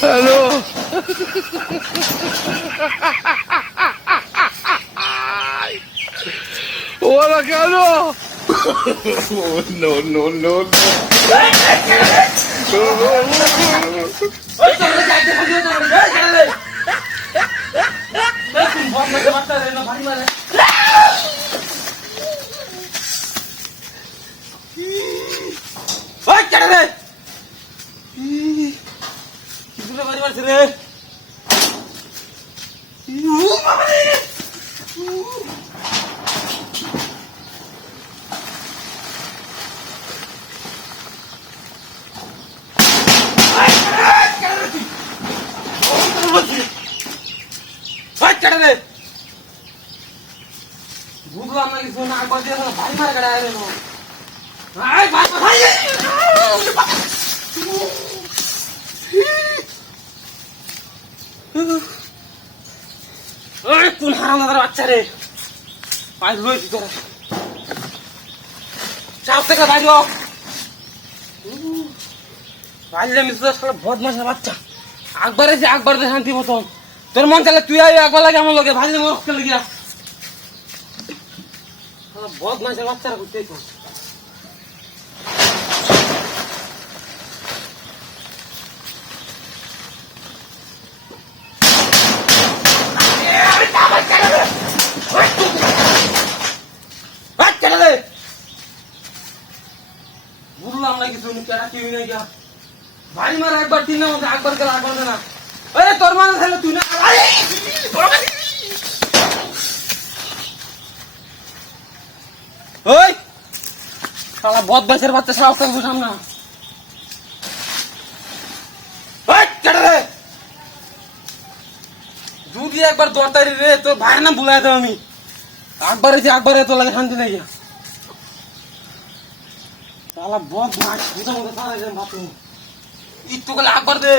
Hello ওরা কেন no no no বুঝলাম না কিছু না একবার দিয়ে ভারী মার গাড়ি আইলো আই ভাই ভাই ওই কোন হারামজাদার বাচ্চা রে আজ রয়েছি তোরা চাপ থেকে বাইর হ বাইরে মিশে সারা বদমাশের বাচ্চা একবার এসে একবার দে শান্তি মতন তোর মন চাইলে তুই আই একবার লাগে আমার লগে ভাজলে মোর খেলে গিয়া বদমাশের বাচ্চারা করতে তো বুঝলাম না কিছু কেনা কি হয়ে গিয়া ভারী মারা একবার তিন না মধ্যে একবার গেলে একবার না আরে তোর মানে তাহলে তুই না ওই শালা বদমাশের বাচ্চা সাহস করে বসাম না ওই কেটে রে যদি একবার দরদারি রে তোর ভাইয়ের নাম ভুলাই দেব আমি একবার এসে একবার তোর লাগে শান্তি নেই শালা বদমাশ বুঝা মতো সারা যায় ভাত একটু গেলে একবার দে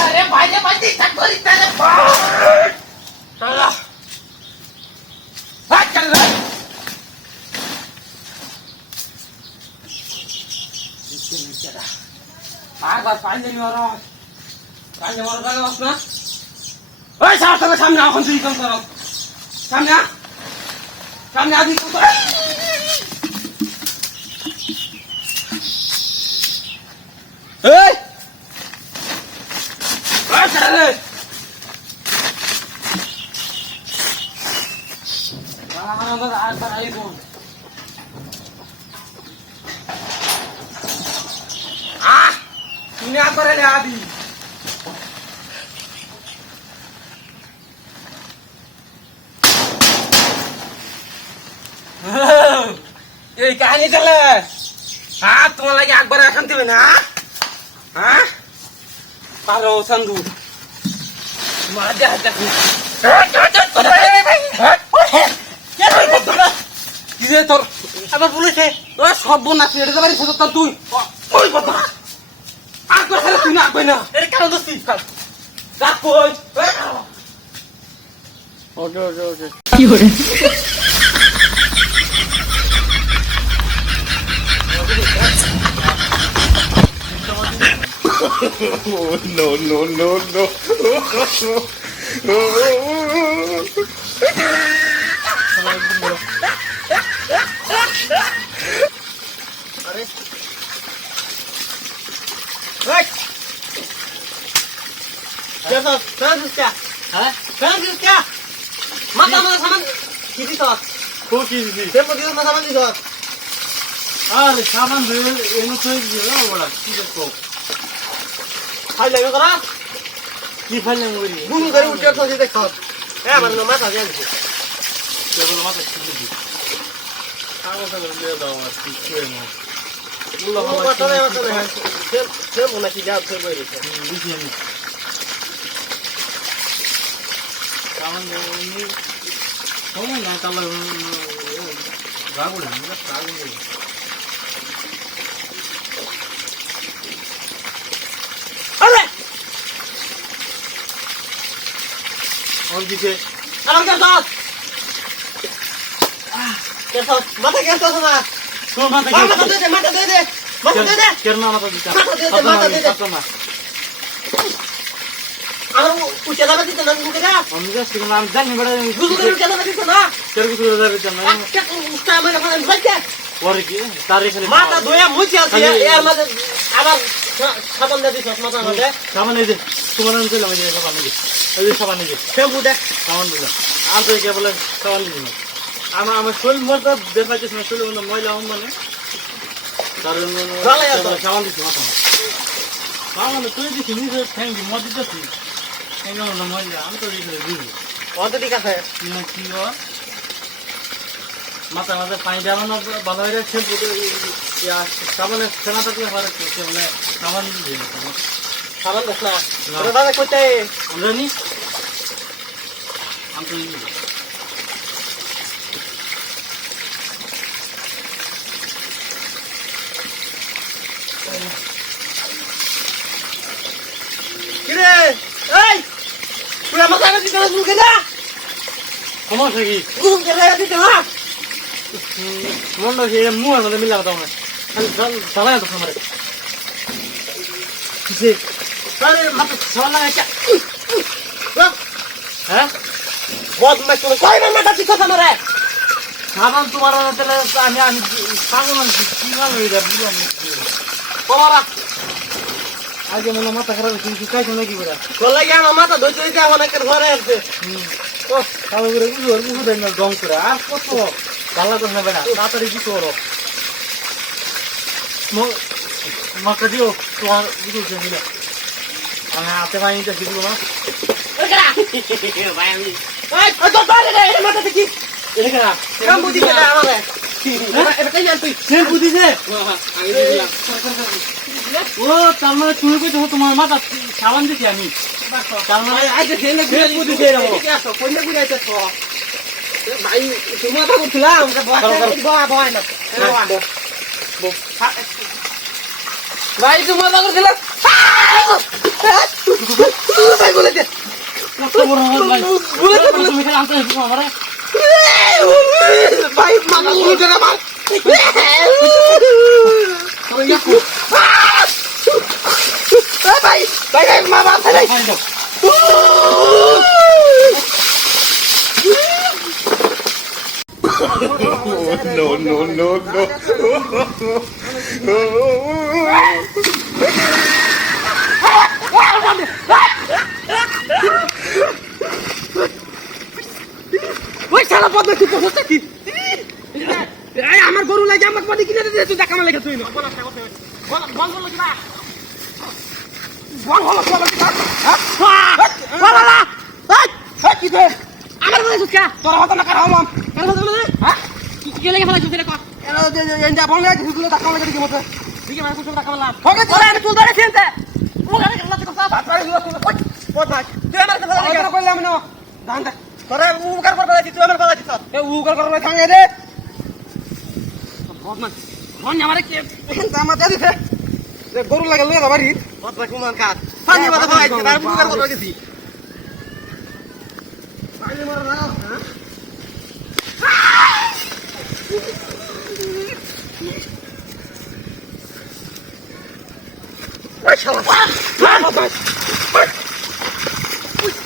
আরে ভাইরে ভাইতে কাট করি তারে শালা হাত চল রে একবার পাইলে নিওরা পাইলে মর গেল না ওই সামনে সামনে এখন তুই কম কর সামনে সামনে আদি কত এই ওই চলে আমাদের আর বাড়াই কোন তুমি একবারে লে আদি এই কাহিনী চলে হ্যাঁ তোমার লাগে একবার এখন দিবে না হ্যাঁ পারো সন্ধু তোমার দেখ কি রে তোর আবার বলেছে ওই সব বোন আছে এটা বাড়ি ফটো তুই ওই কথা একবার খেলে তুই না একবার না এটা কেন দোস্তি রাখ কই ওকে ওকে ওকে কি হরে no no no no अरे क्या माता माता सामान किती तो को किसी ते मोदी माता सामान दिसो अरे सामान दे एनो तो दियो बड़ा की को खाइ लाग्यो करा की फाल्ने मोरी गुनु गरी उठ्यो छ देख ए भन्नु माता जान केवल मात्र की दी आगो त ले दाउ अस्ति छेमा उल्ला म बाबा बताले बताले छे मुना की जाब छे गइरहेछ बुझिए नि सामान नि कौन ना तल गागु हामी गागु अरे और पीछे अरे क्या साथ মাথা গেছ না তোর মাথা মাথা দে মাথা দে মাথা দে কেন মাথা দিতা মাথা দে আমার উঠে যাবে দিতে না মুখে না আমি যাচ্ছি না আমি জানি বড় গুজু করে উঠে যাবে দিতে না কেন কিছু যাবে না একটা উঠা মানে ফান বাইতে পরে কি তারে খালি মাথা ধোয়া মুছে আছে এর মাঝে আবার সাবান দিয়ে দিছ মাথা মধ্যে সাবান এই যে তোমার নাম চলে আমি সাবান এই যে সাবান এই যে শ্যাম্পু দে সাবান দিলা আনতে কে বলে সাবান দিন আমার শরীর মতো দেখাইছিস না শরীর মতো ময়লা হম মানে কারণ সাবান দিচ্ছি মাথা সাবান তুই দিচ্ছি নিজে থ্যাংক ইউ মদ দিচ্ছি থ্যাংক ইউ ময়লা আমি তো দিচ্ছি বুঝলি অত ঠিক আছে কি মাথা মাথা পানি দেওয়া না ভালো হয়ে যাচ্ছে সাবানে ফেনা থাকলে মানে সাবান দিয়ে সাবান দছ না তোরা দাদা কইতে আমরা নি আমি তো কিরে এই তুই আমার কাছে দিতে শুরু করে না সমস্যা কি গুজু করে দিতে না মনে হচ্ছে মুয়ের মধ্যে মিলাম তো আমার চালাই তো আমার কিসে আরে মাথা সাবান লাগা হ্যাঁ বদমাশ তুমি কয়বার মাথা দিছ আমারে সাবান তোমার তাহলে আমি পাগল মানুষ কি ভালো হয়ে যাবে বুঝলাম তোমারা আগে মনে মাথা খারাপ হয়েছে খাইছো নাকি করে তোর লাগে আমার মাথা ধরতে দিতে অনেকের ঘরে আসছে ও ভালো করে বুঝো দেন না দম করে আর কত ভালো করে না বেড়া তাড়াতাড়ি কি করো মাকে দিও তোমার বুঝো মিলে আমি হাতে ভাই নিতে শিখলো না ভাই আমি ওই তো বাইরে রে এর মাথা দেখি এটা কেনা কাম বুদ্ধি করে আমারে এটা তাই জান তুই সেম বুঝিছে আমি দিলাম ও তার মানে তুমি কইছো তোমার মাথা সাবান দিছি আমি তার মানে আইতে সেনে সেম বুঝিছে এরকম ঠিক আছে কোনে বুঝাই তো ভাই তুমি মাথা করছিলাম আমরা বয় না ভাই তুমি মাথা করছিলাম ভাই বলে দে কত বড় হয় ভাই তুমি খালি আনতে এসেছো আমারে ভাই মাথা উল্টে না ভাই ভাই ভাই ভাই মা বাবা ভাই No, no, no, no. ওই শালা পদ্মা কি করছিস কি এই আমার গরু লাগে আমাকে পানি কিনে দে তুই দেখা লাগে তুই না বল বল কি না বল বাবা এই কি রে আমার বলে সুকা তোর হাত না কারাম কেন বলে হ্যাঁ কি লাগে ফেলা সুকে কর এন যা বল লাগে সুকে দেখা লাগে কি মত দিকে মানে কুছ দেখা লাগা ওকে তোরা আমি তুই ধরে চিনতে ও গানে খেলা তো কথা বাত করে পদ্মা তুই আমার কথা লাগে কইলাম না দান দে তোরা উকার করবে তুই আমার কথা দিছ এ উকার করবে থাঙ্গে রে বদমান ফোন আমারে কে জামা দে দিছে যে গরু লাগে লয়ে যাবারি বদমান কুমান কাট পানি মাথা পাইছে তার উকার করবে গেছি পানি মারা না ওই শালা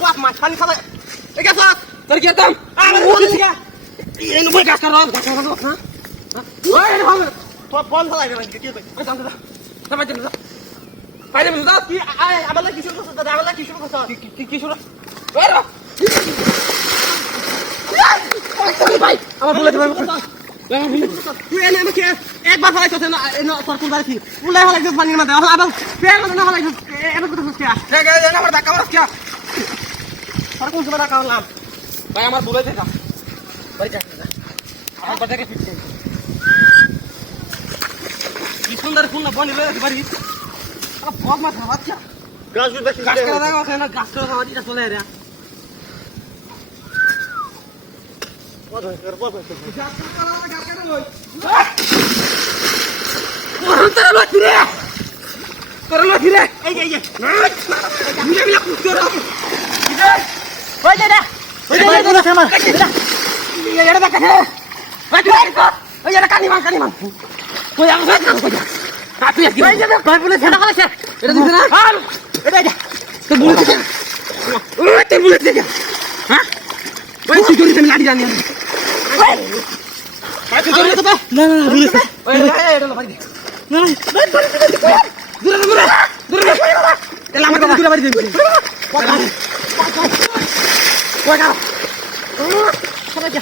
বাপ মাছ পানি খাবে এ গেছ তোর কি দাম আমার বলে দিগা এই নুই গাছ কর হ্যাঁ ওই রে ভালো তো বল ফলাই না কি তুই ওই জানতে দা না বাইতে না বাইরে মিল দাও কি আমার লাগি শুরু করছ দাদা আমার লাগি শুরু করছ কি শুরু ওই রে ভাই আমার বলে দে ভাই তুই এনে আমাকে একবার ফলাইছ না তোর কোন বাড়ি উলাই ফলাইছ পানির মধ্যে আবার ফের না ফলাইছ এবার কথা কি জায়গা জায়গা আমার ধাক্কা মারছ কি আর কোন সময় ধাক্কা মারলাম ভাই আমার বলে দে ভাই যা আমার বাজারে ফিরছে কি সুন্দর ফুল না বনি রে বাড়ি আ বহুত মাছ বাচ্চা গাছ গুলো বেশি গাছ করে দাও না গাছ করে খাওয়া দিটা চলে রে বহুত করে বহুত গাছ করে লই তোরা লই রে তোরা লই রে এই না মিলা কুস্কর ওই দে ওই দে তোরা থামা এটা দেখা ওই এটা কানি মান কই আমার সাথে কই যা তুই কি ভাই যাবে ভাই বলে ছেড়া করে এটা দিছ না এটা যা তো বলে ও তুই বলে দে হ্যাঁ ওই তুই জোরে লাঠি জানি ভাই তুই জোরে তো না বলে ওই এটা বাড়ি দে না দূরে এলা আমার দূরে বাড়ি দে কই যা সবাই যা